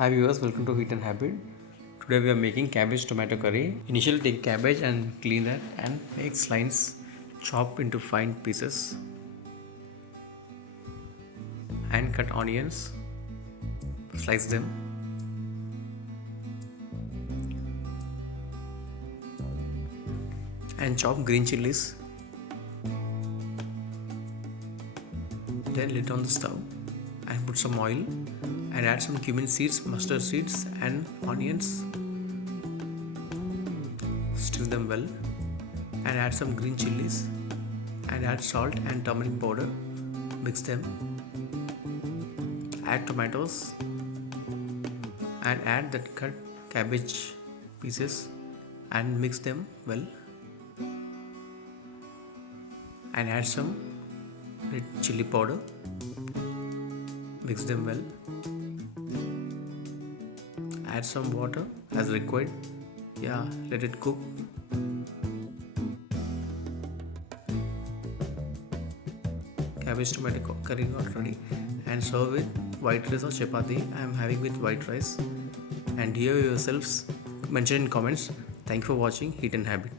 Hi viewers, welcome to Heat and Habit. Today we are making cabbage tomato curry. Initially take cabbage and clean it and make slices, chop into fine pieces and cut onions, slice them and chop green chilies. Then lid on the stove and put some oil and add some cumin seeds, mustard seeds and onions. Stir them well and add some green chilies and add salt and turmeric powder. Mix them. Add tomatoes and add that cut cabbage pieces and mix them well. And add some red chili powder. Mix them well. Add some water as required. Let it cook. Cabbage tomato curry got ready and serve with white rice or chapati. I am having with white rice. And here yourselves mention in comments. Thank you for watching Heat and Habit.